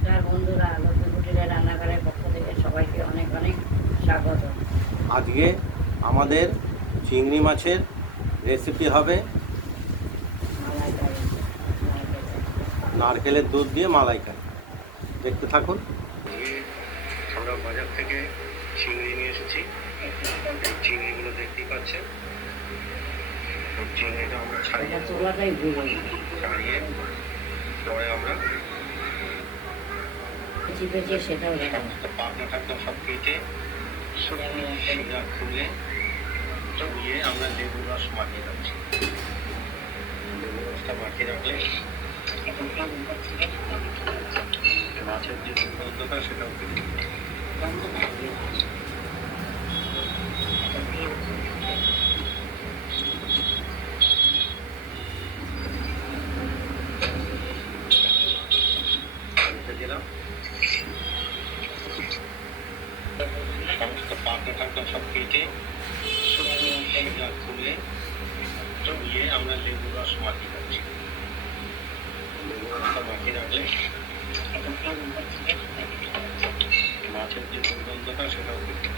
নমস্কার বন্ধুরা, লক্ষ্মী কুটিরের রান্নাঘরের পক্ষ থেকে সবাইকে অনেক অনেক স্বাগত। আজকে আমাদের চিংড়ি মাছের রেসিপি হবে নারকেলের দুধ দিয়ে মালাইকারি। দেখতে থাকুন। আমরা বাজার থেকে চিংড়ি নিয়ে এসেছি। এই চিংড়িগুলো দেখতেই পাচ্ছেন। চিংড়িটা আমরা ছাড়িয়ে পরে আমরা সেটাও পাতলা টাতলা সব কেটে শিরা খুলে ধুয়ে আমরা লেবু রস মাখিয়ে রাখছি। লেবু রসটা মাখিয়ে রাখলে মাছের যে দুর্গন্ধটা সেটাও কেটে দিলাম। সমস্ত পাতলা টাতলা সব কেটে শিরা খুলে ধুয়ে আমরা লেবু রস মাখিয়ে রাখছি। লেবু রসটা মাখিয়ে রাখলে মাছের যে দুর্গন্ধটা সেটাও কেটে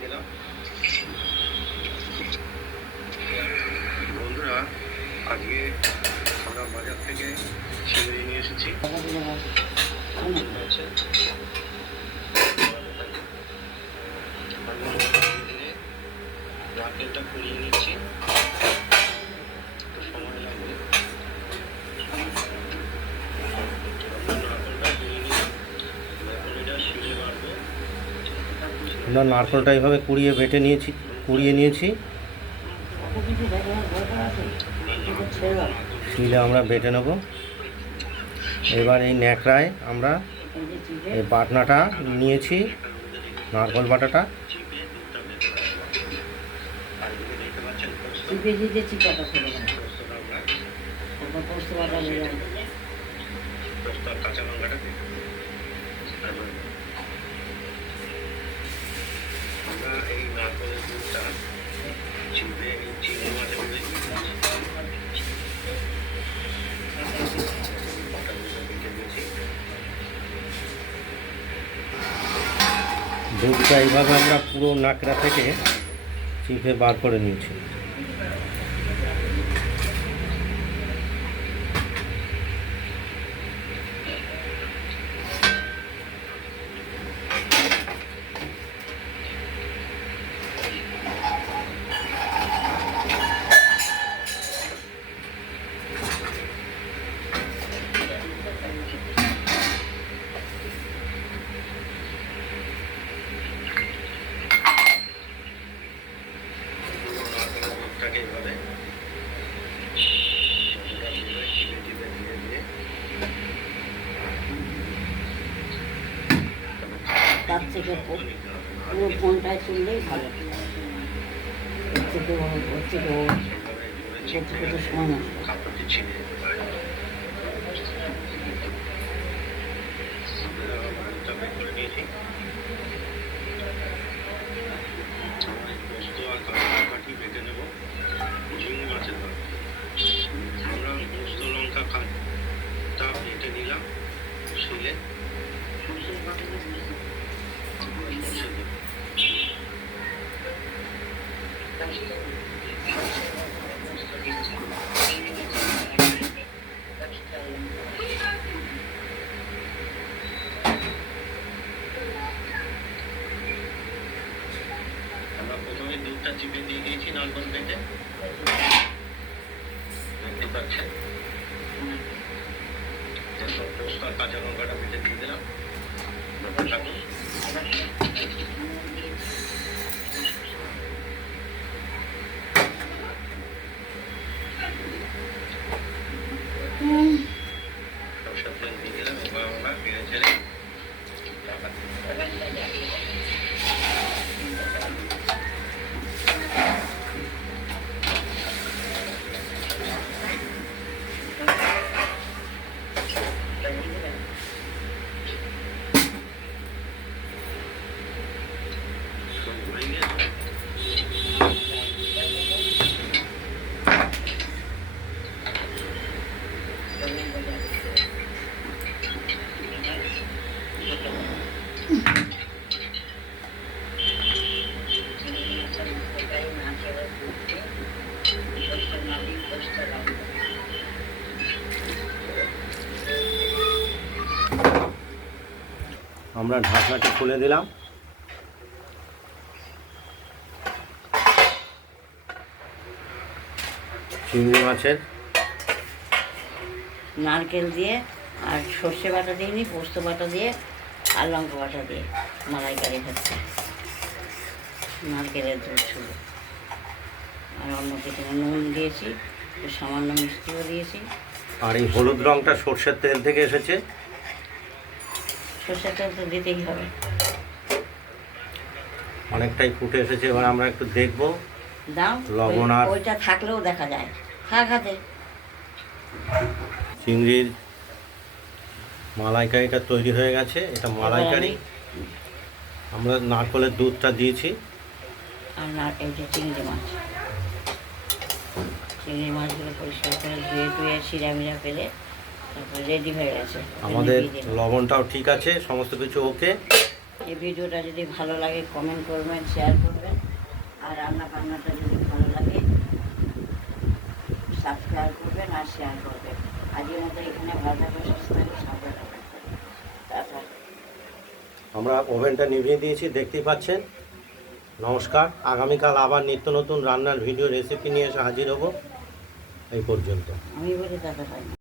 দিলাম। বন্ধুরা, আজকে আমরা বাজার থেকে চিংড়ি নিয়ে এসেছি। নারকেলটা কুড়িয়ে নিচ্ছি, একটু সময় লাগবে। নারকেলটা কুড়িয়ে নিলাম, এখন এটা শিলে বাটবো। আমরা নারকেলটা এইভাবে কুড়িয়ে নিয়েছি। শিলে আমরা বেটে নেব। এবার এই ন্যাকড়ায় আমরা এই বাটনাটা নিয়েছি, নারকেল বাটাটা। কাঁচা লঙ্কাটা আমরা এই নারকেলের দুধটা চিপে চিংড়ি মাছের দুধটা এইভাবে আমরা পুরো নাকড়া থেকে চিপে বার করে নিয়েছি। তার থেকে পুরো ফোনটায় তুললেই ভালো। সময় বেটে নেব চিংড়ি মাছের আমরা পোস্ত লঙ্কা তা বেটে নিলাম শিলে। আমরা প্রথমে দুধটা চিপে দিয়ে দিয়েছি নারকেল বেটে, দেখতে পাচ্ছেন। পোস্ত আর কাঁচা লঙ্কাটা বেটে দিয়ে দিলাম। দিয়ে দিলাম। এবার আমরা নেড়ে ছেড়ে হয়ে গেছে। আমরা ঢাকনাটি খুলে দিলাম। চিংড়ি মাছের নারকেল দিয়ে আর সর্ষে বাটা দিইনি, পোস্ত বাটা দিয়ে আর লঙ্কা বাটা দিয়ে মালাইকারি হচ্ছে। নারকেলের দুধ শুধু, আর অন্য কিছু না। নুন দিয়েছি, একটু সামান্য মিষ্টিও দিয়েছি। আর এই হলুদ রঙটা সর্ষের তেল থেকে এসেছে। সর্ষের তেল তো দিতেই হবে। অনেকটাই ফুটে এসেছে, এবার আমরা একটু দেখবো। দাও, লবণ আর ওইটা থাকলেও দেখা যায়। থাক হাতে। চিংড়ির মালাইকারিটা তৈরি হয়ে গেছে। এটা মালাইকারি। আমরা নারকেলের দুধটা দিয়েছি। আর না, এই যে চিংড়ি মাছ, চিংড়ি মাছগুলো পরিষ্কার করে ধুয়ে ধুয়ে শিরা মিরা ফেলে তারপরে রেডি হয়ে গেছে। আমাদের লবণটাও ঠিক আছে, সমস্ত কিছু ওকে। এই ভিডিওটা যদি ভালো লাগে কমেন্ট করবেন, শেয়ার করবেন। আর রান্না বান্নাটা যদি ভালো লাগে সাবস্ক্রাইব করবেন আর শেয়ার করবেন। আজকের মতো এখানে ভালো থাকবে, সুস্থ থাকবে, সাবধানে থাকবেন। তারপর আমরা ওভেনটা নিভিয়ে দিয়েছি, দেখতেই পাচ্ছেন। নমস্কার। আগামীকাল আবার নিত্য নতুন রান্নার ভিডিও রেসিপি নিয়ে এসে হাজির হব। এই পর্যন্ত। আমি বলি দাদা ভাই।